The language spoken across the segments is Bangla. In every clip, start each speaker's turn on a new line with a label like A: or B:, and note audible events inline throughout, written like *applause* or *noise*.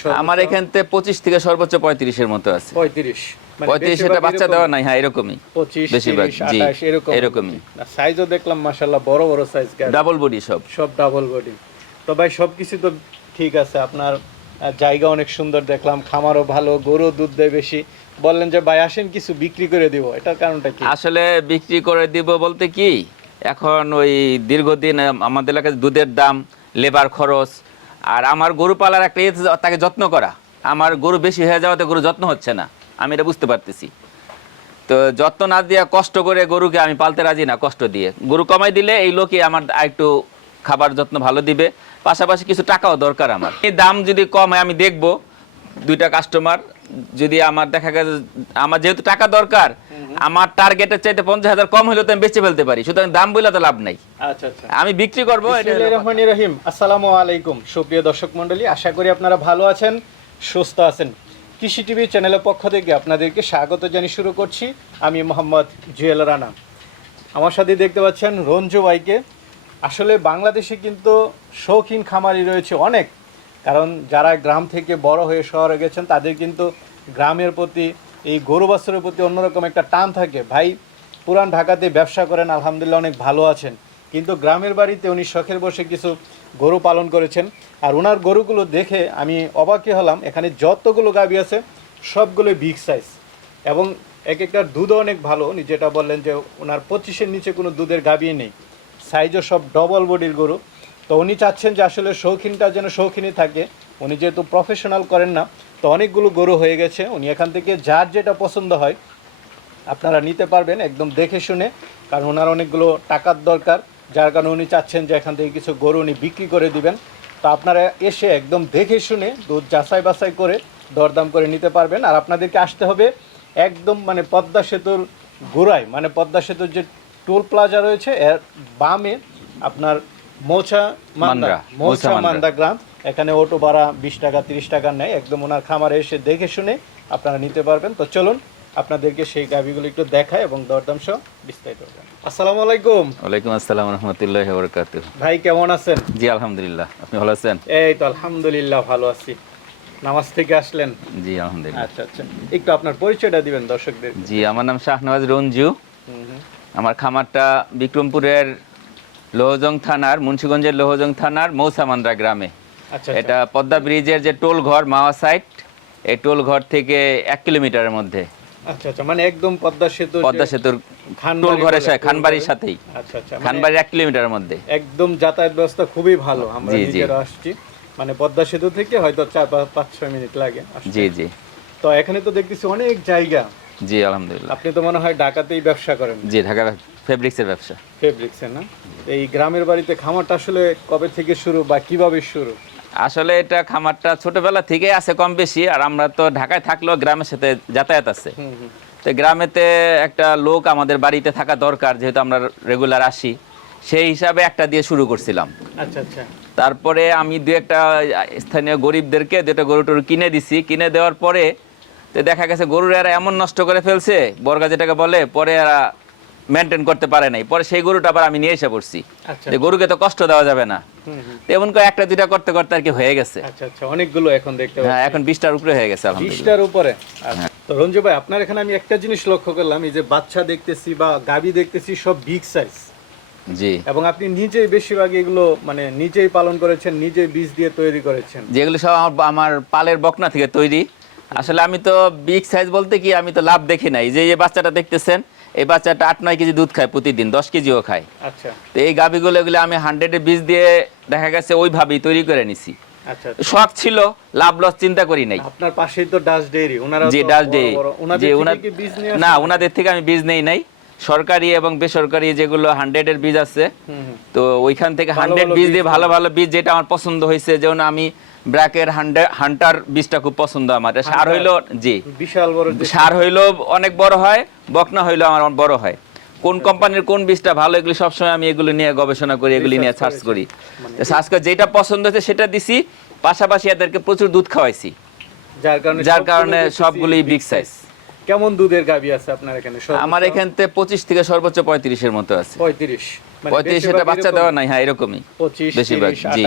A: সর্বোচ্চ
B: আমার এখান থেকে পঁচিশ থেকে সর্বোচ্চ পঁয়ত্রিশের মতো আছে।
A: পঁয়ত্রিশ মানে
B: পঁয়ত্রিশ এটা বাচ্চা দেওয়া নাই হ্যাঁ এরকমই। বেশিরভাগ, জি, এরকমই।
A: সাইজও দেখলাম মাসাল্লাহ বড় বড় সাইজ
B: ডাবল বডি সব।
A: সব ডাবল বডি তো ভাই সব কিছু তো ঠিক আছে আপনার জায়গা অনেক সুন্দর দেখলাম খামারও ভালো গরু দুধ দেয় বেশি। বললেন যে ভাই আসেন কিছু বিক্রি করে দিব। এটার কারণটা কি?
B: আসলে বিক্রি করে দিব বলতে কি এখন ওই দীর্ঘদিন আমাদের এলাকায় দুধের দাম লেবার খরচ আর আমার গরু পালার একটা তাকে যত্ন করা। আমার গরু বেশি হয়ে যাওয়াতে গরু যত্ন হচ্ছে না। আমি এটা বুঝতে পারতেছি। তো যত্ন না দিয়ে কষ্ট করে গরুকে আমি পালতে রাজি না, কষ্ট দিয়ে। গরু কমাই দিলে এই লোকই আমার একটু খাবার যত্ন ভালো দিবে। পাশাপাশি কিছু টাকাও দরকার আমার। এই দাম যদি কম হয় আমি দেখব দুইটা কাস্টমার যদি আমার দেখা গেছে আমার যেহেতু টাকা দরকার আমার টার্গেটের চাইতে পঞ্চাশ হাজার কম হলেও তো আমি বেচে ফেলতে পারি। সুতরাং দাম বলে তো লাভ নাই।
A: আচ্ছা আচ্ছা।
B: আমি বিক্রি করব
A: রহিম। আসসালামু আলাইকুম সুপ্রিয় দর্শক মন্ডলী আশা করি আপনারা ভালো আছেন সুস্থ আছেন। কৃষি টিভি চ্যানেলের পক্ষ থেকে আপনাদেরকে স্বাগত জানিয়ে শুরু করছি। আমি মোহাম্মদ জুয়েল রানা। আমার সাথে দেখতে পাচ্ছেন রঞ্জু ভাইকে। আসলে বাংলাদেশে কিন্তু শৌখিন খামারি রয়েছে অনেক। কারণ যারা গ্রাম থেকে বড় হয়ে শহরে গেছেন, তাদের কিন্তু গ্রামের প্রতি, এই গরু বাছুরের প্রতি অন্যরকম একটা টান থাকে। ভাই, পুরান ঢাকাতে ব্যবসা করেন, আলহামদুলিল্লাহ অনেক ভালো আছেন। কিন্তু গ্রামের বাড়িতে উনি শখের বসে কিছু গরু পালন করেছেন। আর ওনার গরুগুলো দেখে আমি অবাকই হলাম, এখানে যতগুলো গাবি আছে, সবগুলো বিগ সাইজ এবং এক একটার দুধও অনেক ভালো, উনি যেটা বললেন যে ওনার পঁচিশের নিচে কোনো দুধের গাবি নেই। সাইজও সব ডবল বডির গরু। তো উনি চাচ্ছেন যে আসলে শৌখিনটা যেন শৌখিনই থাকে। উনি যেহেতু প্রফেশনাল করেন না, তো অনেকগুলো গরু হয়ে গেছে। উনি এখান থেকে যার যেটা পছন্দ হয়, আপনারা নিতে পারবেন একদম দেখে শুনে, কারণ ওনার অনেকগুলো টাকার দরকার। যার কারণে উনি চাচ্ছেন যে এখান থেকে কিছু গরু উনি বিক্রি করে দিবেন। তো আপনারা এসে একদম দেখে শুনে, দুধ যাচাই বাছাই করে, দরদাম করে নিতে পারবেন। আর আপনাদেরকে আসতে হবে একদম মানে পদ্মা সেতুর গোড়ায়। মানে পদ্মা সেতুর যে টোল প্লাজা রয়েছে, এর বামে আপনার মোছা মান্দা মোছা মান্দা। গ্রাম। এখানে অটো ভাড়া বিশ টাকা তিরিশ টাকা নেয়। একদম ওনার খামারে এসে দেখে শুনে আপনারা নিতে পারবেন। তো চলুন আপনাদেরকে সেই গাভিগুলো একটু দেখায় এবং দরদাম সহ বিস্তারিত আসসালামু আলাইকুম।
B: ওয়ালাইকুম আসসালাম রহমতুল্লাহ বরকাত
A: ভাই কেমন আছেন?
B: জি আলহামদুলিল্লাহ। আপনি ভালো আছেন?
A: এই তো আলহামদুলিল্লাহ ভালো আছি। নামাজ থেকে আসলেন?
B: জি আলহামদুলিল্লাহ।
A: আচ্ছা আচ্ছা। একটু আপনার পরিচয়টা দিবেন দর্শকদের।
B: জি আমার নাম শাহনওয়াজ রঞ্জু। আমার খামারটা বিক্রমপুরের লোহজং থানার মুন্সিগঞ্জের লোহজং থানার মৌসামান্দ্রা গ্রামে।
A: আচ্ছা
B: এটা পদ্মা ব্রিজের যে টোল ঘর মাওয়া সাইট এই টোল ঘর থেকে এক কিলোমিটারের মধ্যে।
A: আচ্ছা আচ্ছা মানে একদম পদ্মা সেতু
B: পদ্মা সেতুর টোল ঘরের সাথে খানবাড়ির সাথেই।
A: আচ্ছা আচ্ছা মানে
B: খানবাড়ির এক কিলোমিটারের মধ্যে।
A: একদম যাতায়াত ব্যবস্থা খুবই ভালো। আমরা। নিজেরা আসছি। মানে পদ্মা সেতু থেকে হয়তো চার পাঁচ পাঁচ ছয় মিনিট লাগে
B: জি জি।
A: তো এখানে তো দেখতেছি অনেক জায়গা।
B: জি আলহামদুলিল্লাহ।
A: আপনি তো মনে হয় ঢাকাতেই ব্যবসা করেন।
B: জি ঢাকা ফেব্রিক্সের ব্যবসা।
A: ফেব্রিক্সের না? এই গ্রামের বাড়িতে খামারটা আসলে কবে থেকে শুরু বা কীভাবে শুরু?
B: আসলে এটা খামারটা ছোটবেলা থেকেই আছে কম বেশি আর আমরা তো ঢাকায় থাকলেও গ্রামের সাথে যাতায়াত আছে। তো গ্রামেতে একটা লোক আমাদের বাড়িতে থাকা দরকার যেহেতু আমরা রেগুলার আসি সেই হিসাবে একটা দিয়ে শুরু করছিলাম।
A: আচ্ছা আচ্ছা।
B: তারপরে আমি দু একটা স্থানীয় গরিবদেরকে দুটো গরু টরু কিনে দিছি। কিনে দেওয়ার পরে তো দেখা গেছে গরুর এরা এমন নষ্ট করে ফেলছে বর্গা যেটাকে বলে পরে এরা মেনটেন করতে পারে নাই। পরে সেই গরুটা আবার আমি নিয়ে এসে পড়ছি।
A: আচ্ছা।
B: যে গরুকে তো কষ্ট দেওয়া যাবে না। এমন করে একটা দুইটা করতে করতে আর কি হয়ে গেছে।
A: আচ্ছা আচ্ছা অনেকগুলো এখন দেখতে
B: হ্যাঁ এখন বিশটার উপরে হয়ে গেছে
A: বিশটার উপরে? আচ্ছা। তো রঞ্জু ভাই আপনার এখানে আমি একটা জিনিস লক্ষ্য করলাম এই যে বাচ্চা দেখতেছি বা গাবি দেখতেছি সব বিগ সাইজ
B: জি।
A: এবং আপনি নিজেই বেশিরভাগ এগুলো মানে নিজেই পালন করেছেন নিজেই বীজ দিয়ে তৈরি করেছেন।
B: যেগুলো সব আমার পালের বকনা থেকে তৈরি। আসলে আমি তো বিগ সাইজ বলতে কি আমি তো লাভ দেখি নাই। যে এই বাচ্চাটা দেখতেছেন এই বাচ্চাটা আট নয় কেজি দুধ খায় প্রতিদিন দশ কেজিও খায়।
A: আচ্ছা।
B: তো এই গাভিগুলো এগুলো আমি হান্ড্রেডের বীজ দিয়ে দেখা গেছে ওইভাবেই তৈরি করে নিছি।
A: আচ্ছা
B: শখ ছিল লাভ লস চিন্তা করি নাই।
A: আপনার পাশেই তো ডাস ওনারা তো
B: ডাস যে না? ওনাদের থেকে আমি বীজ নেই নাই। সরকারি এবং বেসরকারি যেগুলো হান্ড্রেডের বীজ আছে। তো ওইখান থেকে হান্ড্রেড বীজ
A: বীজ
B: দিয়ে ভালো ভালো বীজ যেটা আমার পছন্দ হয়েছে যেমন আমি ব্র্যাকের হান্টার বীজটা খুব পছন্দ আমার। সার? হইল জি।
A: বিশাল বড়
B: সার হইল অনেক বড় হয় বকনা হইল আমার বড় হয়। কোন কোম্পানির কোন বীজটা ভালো এগুলি সবসময় আমি এগুলো নিয়ে গবেষণা করি এগুলি নিয়ে সার্চ করি।
A: মানে-
B: সার্চ করে যেটা পছন্দ হয়েছে সেটা দিছি পাশাপাশি এদেরকে প্রচুর দুধ খাওয়াইছি।
A: যার কারণে
B: যার
A: সবগুলো
B: কারণে
A: big
B: বিগ সাইজ
A: কেমন দুধের গাবি আছে আপনার এখানে
B: আমার এখান থেকে পঁচিশ থেকে সর্বোচ্চ পঁয়ত্রিশের মতো আছে।
A: পঁয়ত্রিশ। মানে
B: পঁয়ত্রিশ
A: বেশিরভাগ
B: এটা বাচ্চা দেওয়া নাই হ্যাঁ এরকমই বেশিরভাগ, জি,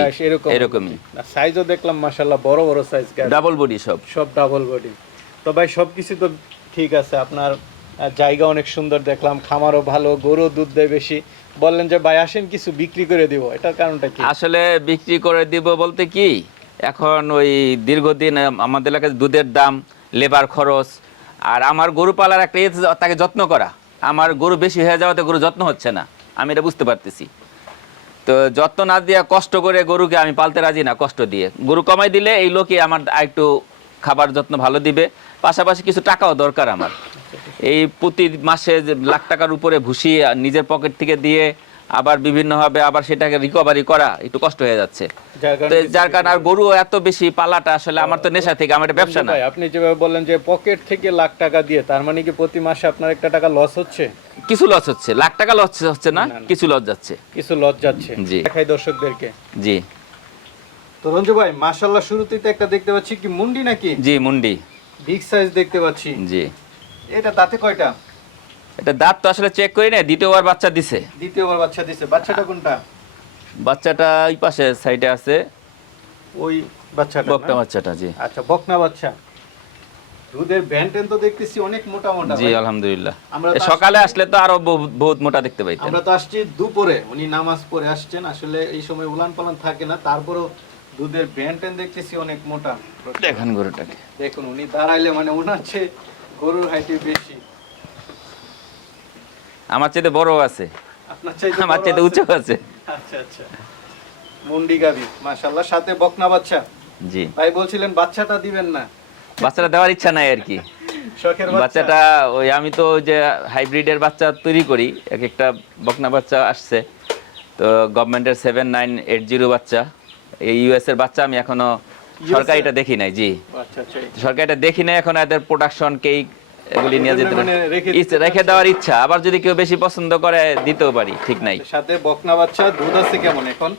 B: এরকমই।
A: সাইজও দেখলাম মাসাল্লাহ বড় বড় সাইজ
B: ডাবল বডি সব।
A: সব ডাবল বডি তো ভাই সব কিছু তো ঠিক আছে আপনার জায়গা অনেক সুন্দর দেখলাম খামারও ভালো গরু দুধ দেয় বেশি। বললেন যে ভাই আসেন কিছু বিক্রি করে দিব। এটার কারণটা কি?
B: আসলে বিক্রি করে দিব বলতে কি এখন ওই দীর্ঘদিন আমাদের এলাকায় দুধের দাম লেবার খরচ আর আমার গরু পালার একটা ইয়ে তাকে যত্ন করা। আমার গরু বেশি হয়ে যাওয়াতে গরু যত্ন হচ্ছে না। আমি এটা বুঝতে পারতেছি। তো যত্ন না দেওয়া কষ্ট করে গরুকে আমি পালতে রাজি না, কষ্ট দিয়ে। গরু কমাই দিলে এই লোকই আমার একটু খাবার যত্ন ভালো দিবে। পাশাপাশি কিছু টাকাও দরকার আমার। এই প্রতি মাসে লাখ টাকার উপরে ভুসি নিজের পকেট থেকে দিয়ে আবার বিভিন্ন বিভিন্নভাবে আবার সেটাকে রিকভারি করা একটু কষ্ট হয়ে যাচ্ছে।
A: যার কারণে
B: আর গরু এত বেশি পালাটা আসলে আমার তো নেশা থেকে আমার ব্যবসা না।
A: আপনি যেভাবে বললেন যে পকেট থেকে লাখ টাকা দিয়ে তার মানে কি প্রতি মাসে আপনার একটা টাকা লস হচ্ছে?
B: কিছু লস হচ্ছে লাখ টাকা লস হচ্ছে না। কিছু লস যাচ্ছে।
A: কিছু লস যাচ্ছে।
B: জি।
A: দেখাই দর্শকদেরকে।
B: জি।
A: তো রঞ্জু ভাই মাশাল্লাহ শুরুতেই তো একটা দেখতে পাচ্ছি কি মুন্ডি নাকি?
B: জি মুন্ডি।
A: বিগ সাইজ দেখতে পাচ্ছি।
B: জি।
A: এটা তাতে কয়টা?
B: এটা দাঁত তো আসলে চেক করি না দ্বিতীয়বার বাচ্চা দিছে।
A: দ্বিতীয়বার বাচ্চা দিছে। বাচ্চাটা কোনটা?
B: বাচ্চাটা ওই পাশে সাইডে আছে।
A: ওই বাচ্চাটা
B: বকটা বাচ্চাটা জি।
A: আচ্ছা বকনা বাচ্চা। দুধের ব্যান্টেন তো দেখতেছি অনেক মোটা মোটা
B: জি আলহামদুলিল্লাহ।
A: আমরা
B: সকালে আসলে তো আরও বহুত মোটা দেখতে পাইতেন।
A: আমরা তো আসছি দুপুরে উনি নামাজ পড়ে আসছেন। আসলে এই সময় উলান পালান থাকে না তারপরেও দুধের ব্যান্টেন দেখতেছি অনেক মোটা।
B: দেখেন গরুটাকে।
A: দেখুন উনি দাঁড়াইলে মানে ওনার চেয়ে গরুর হাইটে বেশি।
B: আমার চাইতে বড় আছে। আমার
A: চাইতে?
B: উঁচু আছে।
A: আচ্ছা আচ্ছা। মুন্ডি গাবি মাশাআল্লাহ সাথে বকনা বাচ্চা।
B: জি।
A: ভাই বলছিলেন বাচ্চাটা দিবেন না।
B: বাচ্চাটা দেওয়ার ইচ্ছা নাই আর কি। বাচ্চাটা ওই আমি তো যে হাইব্রিডের বাচ্চা তৈরি করি এক একটা বকনা বাচ্চা আসছে। তো গভর্নমেন্টের সেভেন নাইন এইট জিরো বাচ্চা এই ইউএস এর বাচ্চা আমি এখনও সরকারিটা দেখি নাই জি।
A: আচ্ছা আচ্ছা।
B: সরকারিটা দেখি নাই এখন এদের প্রোডাকশন কেক এগুলি নিয়ে যেতে
A: মানে
B: ইচ্ছে- রেখে দেওয়ার ইচ্ছা। আবার যদি কেউ বেশি পছন্দ করে দিতেও পারি ঠিক নাই।
A: সাথে বকনা বাচ্চা দুধ আছে কেমন এখন?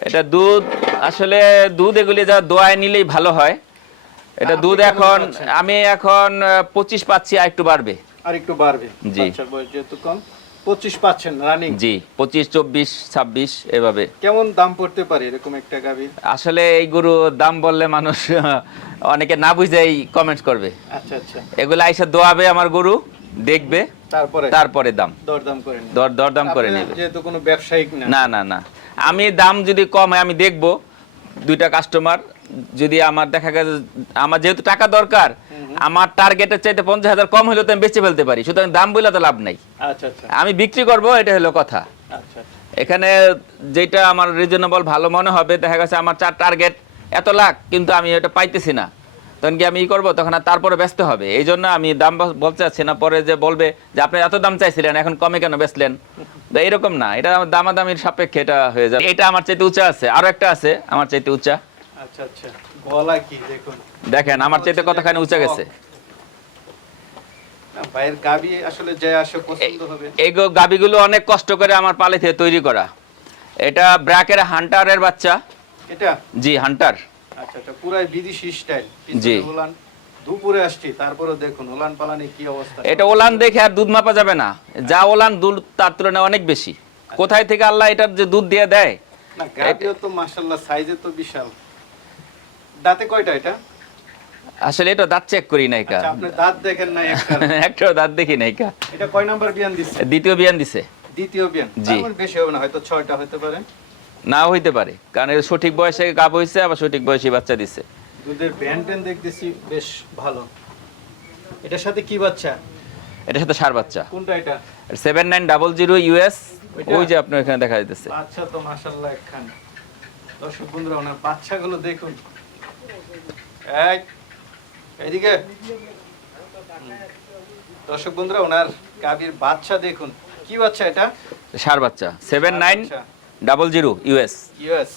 B: এটা দুধ আসলে দুধ এগুলি যা দোয়ায় নিলেই ভালো হয়। এটা দুধ এখন আমি এখন পঁচিশ পাচ্ছি আর একটু বাড়বে।
A: আর একটু বাড়বে।
B: জি।
A: কম। পঁচিশ পাচ্ছেন রানিং
B: জি পঁচিশ চব্বিশ ছাব্বিশ এভাবে।
A: কেমন দাম পড়তে পারে এরকম একটা গাভি
B: আসলে এই গরু দাম বললে মানুষ *laughs* অনেকে না বুঝেই কমেন্ট করবে।
A: আচ্ছা আচ্ছা।
B: এগুলো আইসা দোয়াবে আমার গরু দেখবে
A: তারপরে?
B: তারপরে দাম।
A: দরদাম করে
B: দর দরদাম করে নেবে।
A: যেহেতু কোনো ব্যবসায়িক না।
B: না না না। আমি দাম যদি কম হয় আমি দেখব দুইটা কাস্টমার যদি আমার দেখা গেছে আমার যেহেতু টাকা দরকার আমার টার্গেটের চাইতে পঞ্চাশ হাজার কম হলেও তো আমি বেচে ফেলতে পারি। সুতরাং দাম বলে তো লাভ নাই।
A: আচ্ছা আচ্ছা।
B: আমি বিক্রি করব এটা হলো কথা।
A: আচ্ছা
B: এখানে যেটা আমার রিজনেবল ভালো মনে হবে দেখা গেছে আমার চার টার্গেট এত লাখ কিন্তু আমি এটা পাইতেছি না। তখন কি আমি ই করব? তখন আর তারপরে ব্যস্ত হবে। এই জন্য আমি দাম বল- বলতে চাচ্ছি না। পরে যে বলবে যে আপনি এত দাম চাইছিলেন এখন কমে কেন বেচলেন? তো এরকম না। এটা আমার দামাদামির সাপেক্ষে এটা হয়ে যাবে। এটা আমার চাইতে উঁচা আছে। আরও একটা আছে আমার চাইতে উঁচা।
A: আচ্ছা আচ্ছা। গলা কি দেখুন।
B: দেখেন আমার চাইতে কতখানি উঁচা গেছে?
A: ভাইয়ের গাবি আসলে যে আসে পছন্দ হবে।
B: এই গাবিগুলো অনেক কষ্ট করে আমার পালে থেকে তৈরি করা। এটা ব্র্যাকের হান্টারের বাচ্চা।
A: এটা?
B: G hunter.
A: আচ্ছা আচ্ছা পুরাই বিদেশি স্টাইল।
B: জি।
A: দুপুরে আসছি তারপরে দেখুন উলান পালানি কি অবস্থা।
B: এটা ওলান দেখে আর দুধ মাপা যাবে না। যা ওলান দুধ তার তুলনায় অনেক বেশি। কোথায় থেকে আল্লাহ এটার যে দুধ দিয়ে দেয়?
A: না গাবিও তো মাশাআল্লাহ সাইজে তো বিশাল। দাঁতে কয়টা এটা?
B: আসলে এটা দাঁত চেক করি নাই কা।
A: আচ্ছা আপনি দাঁত দেখেন না একটা *laughs*
B: দাঁত দেখি নাই কা।
A: এটা কয় নাম্বার বিয়ান দিচ্ছে
B: দ্বিতীয় বিয়ান দিছে।
A: দ্বিতীয় বিয়ান।
B: জি।
A: মানে বেশি হবে না হয়তো হতে পারে।
B: নাও হইতে পারে কারণ এর সঠিক বয়সে গাব হইছে আবার সঠিক বয়সে বাচ্চা দিছে।
A: দুধের ব্যান্ড দেখতেছি বেশ ভালো। এটার সাথে কি বাচ্চা?
B: এটার সাথে সার বাচ্চা।
A: কোনটা এটা?
B: Seven nine double zero US ওই যে আপনার এখানে দেখা যাইতেছে।
A: বাচ্চা তো মাশাআল্লাহ একখান। দর্শক বন্ধুরা ওনার বাচ্চাগুলো দেখুন। এই এদিকে দর্শক বন্ধুরা ওনার গাভীর বাচ্চা দেখুন। কি বাচ্চা এটা?
B: সার বাচ্চা। Seven nine double zero US
A: US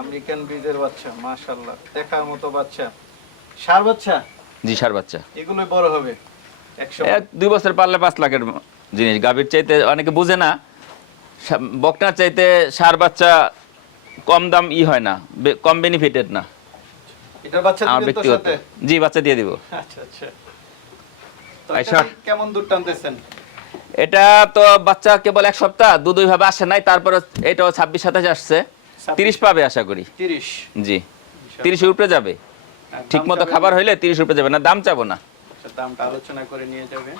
A: American ব্রিডের বাচ্চা মাশাআল্লাহ দেখার মতো বাচ্চা। সার বাচ্চা?
B: জি সার বাচ্চা।
A: এগুলোই বড় হবে।
B: দুই বছর পারলে পাঁচ লাখের জিনিস। গাভীর চাইতে অনেকে বুঝে না বকনার চাইতে সার বাচ্চা কম দাম ই হয় না কম বেনিফিটেড না।
A: এটার বাচ্চা দিবেন তো সাথে?
B: জি বাচ্চা দিয়ে দিব।
A: আচ্ছা আচ্ছা। তো এটা কেমন দুধ টানতেছেন?
B: এটা তো বাচ্চা কেবল এক সপ্তাহ দুধ ওইভাবে আসে নাই তারপরে এটাও ছাব্বিশ সাতাশ আসছে। তিরিশ পাবে আশা করি।
A: তিরিশ?
B: জি। তিরিশের উপরে যাবে। ঠিক মতো খাবার হইলে তিরিশ উপরে যাবে না দাম চাবো না।
A: আচ্ছা, দামটা আলোচনা করে নিয়ে যাবে।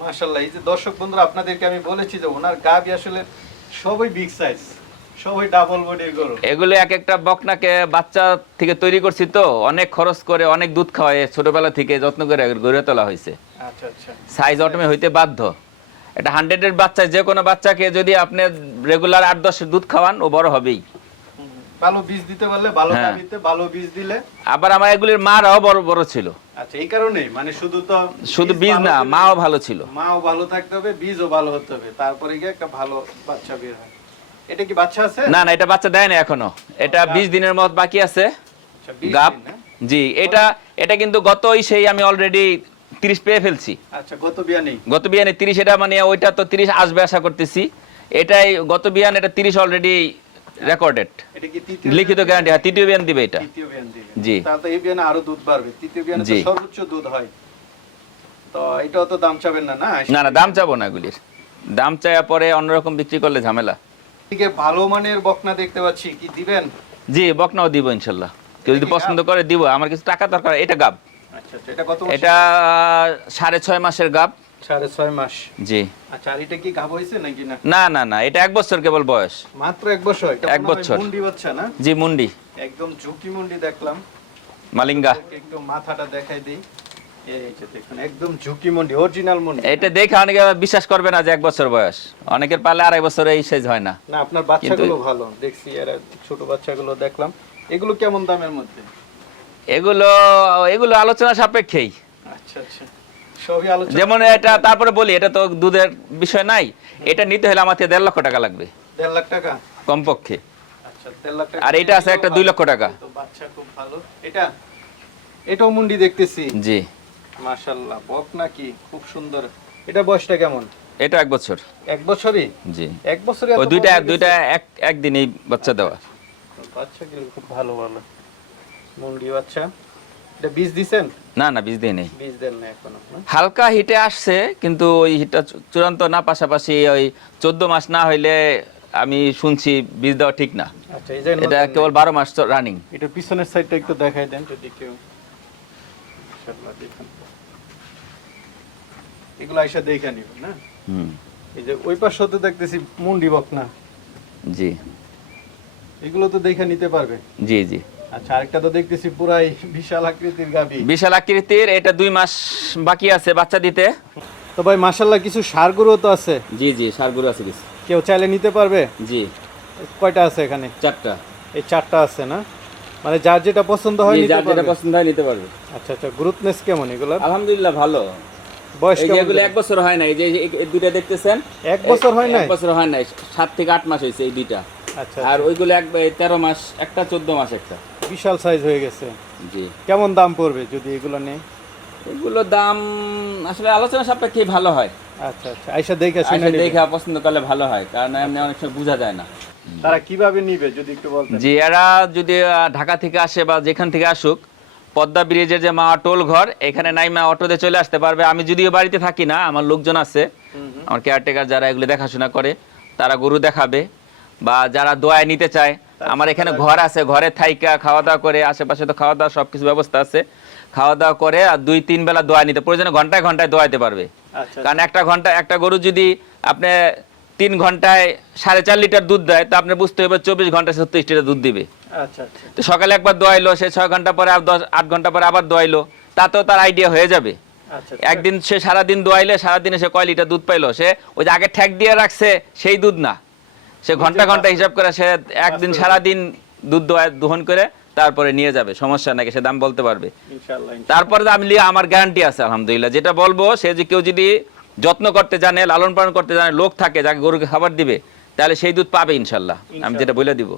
A: মাশাল্লাহ এই যে দর্শক বন্ধুরা আপনাদেরকে আমি বলেছি যে ওনার গাবি আসলে সবই বিগ সাইজ সবই ডাবল বডির গরু।
B: এগুলো এক একটা বকনাকে বাচ্চা থেকে তৈরি করছি তো অনেক খরচ করে অনেক দুধ খাওয়ায় ছোটবেলা থেকে যত্ন করে গড়ে তোলা হয়েছে।
A: আচ্ছা আচ্ছা।
B: সাইজ অটোমে হইতে বাধ্য। এটা হান্ড্রেডের বাচ্চা যে কোনো বাচ্চাকে যদি আপনি রেগুলার আট দশের দুধ খাওয়ান ও বড় হবেই।
A: ভালো বীজ দিতে পারলে ভালো
B: হ্যাঁ।
A: গাবিতে ভালো বীজ দিলে।
B: আবার আমার এগুলির মারাও বড় বড় ছিল।
A: আচ্ছা এই কারণেই মানে শুধু তো
B: শুধু বীজ না মাও ভালো ছিল।
A: মাও ভালো থাকতে হবে বীজও ভালো হতে হবে। তারপরে গিয়ে একটা ভালো বাচ্চা বের হয়। এটা কি বাচ্চা আছে?
B: না না এটা বাচ্চা দেয় না এখনও। এটা বিশ দিনের মত বাকি আছে।
A: আচ্ছা,
B: গাপ জি এটা এটা কিন্তু গতই সেই আমি অলরেডি তিরিশ পেয়ে ফেলছি।
A: আচ্ছা গত বিয়া নেই
B: গত বিয়ানে তিরিশ এটা মানে ওইটা তো তিরিশ আসবে আশা করতেছি। এটাই গত বিয়ান এটা তিরিশ অলরেডি রেকর্ডেড
A: এটা কি তৃতীয়
B: লিখিত গ্যারান্টি হ্যাঁ তৃতীয় বিয়ান দিবে এটা।
A: তৃতীয় বিয়ান দিবে।
B: জি।
A: তাহলে এই বিয়ানে আরও দুধ বাড়বে। তৃতীয় বিয়ানে তো সর্বোচ্চ দুধ হয়। তো এটাও তো দাম চাবেন না না?
B: না না দাম চাবো না এগুলির। দাম চাইয়া পরে অন্যরকম বিক্রি করলে ঝামেলা।
A: এদিকে ভালো মানের বকনা দেখতে পাচ্ছি কি দিবেন?
B: জি বকনাও দিব ইনশাল্লাহ। কেউ যদি পছন্দ করে দিব আমার কিছু টাকা দরকার এটা গাব।
A: আচ্ছা আচ্ছা এটা কত
B: এটা সাড়ে ছয় মাসের গাব।
A: সাড়ে ছয় মাস।
B: জি।
A: আচ্ছা এটা কি গাব হয়েছে নাকি না?
B: না না না এটা এক বছর কেবল বয়স।
A: মাত্র এক বছর?
B: এক বছর।
A: মুন্ডি বাচ্চা না?
B: জি মুন্ডি।
A: একদম ঝুঁকি মুন্ডি দেখলাম।
B: মালিঙ্গা।
A: একটু মাথাটা দেখাই দিই। একদম ঝুঁকি মুন্ডি অরিজিনাল মুন্ডি।
B: এটা দেখে অনেকে বিশ্বাস করবে না যে এক বছর বয়স। অনেকের পালে আড়াই বছর এই সাইজ হয় না।
A: না আপনার বাচ্চাগুলো ভালো। দেখছি এরা ছোট বাচ্চাগুলো দেখলাম। এগুলো কেমন দামের মধ্যে?
B: এগুলো এগুলো আলোচনা সাপেক্ষেই।
A: আচ্ছা আচ্ছা।
B: যেমন এটা তারপরে বলি এটা তো দুধের বিষয় নাই। এটা নিতে হলে আমার থেকে দেড় লক্ষ টাকা লাগবে।
A: দেড় লাখ টাকা?
B: কমপক্ষে।
A: আচ্ছা
B: আর এটা আছে একটা দুই লক্ষ টাকা।
A: বাচ্চা খুব ভালো। এটা? এটাও মুন্ডি দেখতেছি।
B: জি।
A: মাশাল্লাহ বক নাকি? খুব সুন্দর। এটা বয়সটা কেমন?
B: এটা এক বছর।
A: এক বছরই?
B: জি।
A: এক বছরে
B: ওই দুইটা দুইটা এক একদিনই বাচ্চা দেওয়া।
A: বাচ্চা গুলো খুব ভালো ভালো মুন্ডি বাচ্চা। এটা বীজ দিছেন?
B: না না বীজ দিয়ে নেই
A: বীজ দেন না এখনও
B: হালকা হিটে আসছে কিন্তু ওই হিটটা চূড়ান্ত না পাশাপাশি ওই চোদ্দ মাস না হইলে আমি শুনছি বীজ দেওয়া ঠিক না।
A: আচ্ছা এই যে
B: এটা কেবল বারো মাস রানিং
A: এটা পিছনের সাইডটা একটু দেখাই দেন যদি কেউ দেখুন। এগুলো আইসা দেখে নিবেন না?
B: হুম।
A: এই যে ওই পাশ দেখতেছি মুন্ডি বকনা।
B: জি।
A: এগুলো তো দেখে নিতে পারবে?
B: জি জি।
A: আচ্ছা আরেকটা তো দেখতেছি পুরাই বিশাল আকৃতির গাবি
B: বিশাল আকৃতির এটা দুই মাস বাকি আছে বাচ্চা দিতে।
A: তো ভাই মাশাল্লাহ কিছু সারগুলো তো আছে।
B: জি জি সারগুলো আছে কিছু।
A: কেউ চাইলে নিতে পারবে?
B: জি।
A: কয়টা আছে এখানে?
B: চারটা।
A: এই চারটা আছে না? মানে যার যেটা পছন্দ হয় নিতে
B: যার যেটা
A: পারবে।
B: পছন্দ হয় নিতে পারবে।
A: আচ্ছা আচ্ছা গ্রুথনেস কেমন এগুলার?
B: আলহামদুলিল্লাহ ভালো।
A: বয়স
B: এই এক বছর হয় না এই যে দুইটা দেখতেছেন?
A: এক বছর হয়
B: এক বছর হয় নাই সাত থেকে আট মাস হয়েছে এই দুইটা।
A: আচ্ছা
B: আর ওইগুলো এক তেরো মাস একটা চোদ্দ মাস একটা।
A: বিশাল সাইজ হয়ে গেছে।
B: জি।
A: কেমন দাম পড়বে যদি এগুলো নেই?
B: এগুলো দাম আসলে আলোচনা সাপেক্ষে ভালো হয়।
A: আচ্ছা আচ্ছা। আইসা দেখে
B: পছন্দ করলে ভালো হয় কারণ এমনি অনেক সময় বোঝা যায় না।
A: তারা কীভাবে নিবে যদি একটু বলতেন?
B: এরা যদি আহ, ঢাকা থেকে আসে বা যেখান থেকে আসুক পদ্মা ব্রিজের যে মা টোল ঘর এখানে নাই নাইমা অটোতে চলে আসতে পারবে। আমি যদিও বাড়িতে থাকি না আমার লোকজন আছে। আমার কেয়ারটেকার যারা এগুলো দেখাশোনা করে তারা গরু দেখাবে বা যারা দোয়ায় নিতে চায়। আমার এখানে ঘর আছে ঘরে থাইকা খাওয়া দাওয়া করে আশেপাশে তো খাওয়া দাওয়া সব কিছু ব্যবস্থা আছে। খাওয়া দাওয়া করে আর দুই তিন বেলা দোয়া নিতে প্রয়োজনে ঘন্টায় ঘন্টায় দোয়াইতে পারবে।
A: আচ্ছা
B: কারণ একটা ঘণ্টা একটা গরু যদি আপনি তিন ঘন্টায় সাড়ে চার লিটার দুধ দেয় তা আপনি বুঝতে হবে চব্বিশ ঘন্টায় ছত্রিশ লিটার দুধ দিবে।
A: আচ্ছা আচ্ছা
B: তো সকালে একবার দোয়াইলো সে ছয় ঘণ্টা পরে আর দশ আট ঘণ্টা পরে আবার দোয়াইলো। তাতেও তার আইডিয়া হয়ে যাবে।
A: আচ্ছা
B: একদিন সে সারাদিন দোয়াইলে সারাদিনে সে কয় লিটার দুধ পাইলো? সে ওই যে আগে ঠ্যাক দিয়ে রাখছে সেই দুধ না। সে ঘণ্টা ঘণ্টা হিসাব করে সে একদিন সারাদিন দুধ দোয়া দোহন করে তারপরে নিয়ে যাবে। সমস্যা নাকি সে দাম বলতে পারবে। তারপরে আমি লিয়ে আমার গ্যারান্টি আছে আলহামদুলিল্লাহ। যেটা বলব সে যে কেউ যদি যত্ন করতে জানে লালন পালন করতে জানে লোক থাকে যাকে গরুকে খাবার দিবে তাহলে সেই দুধ পাবে ইনশাল্লাহ আমি যেটা বলে দিব।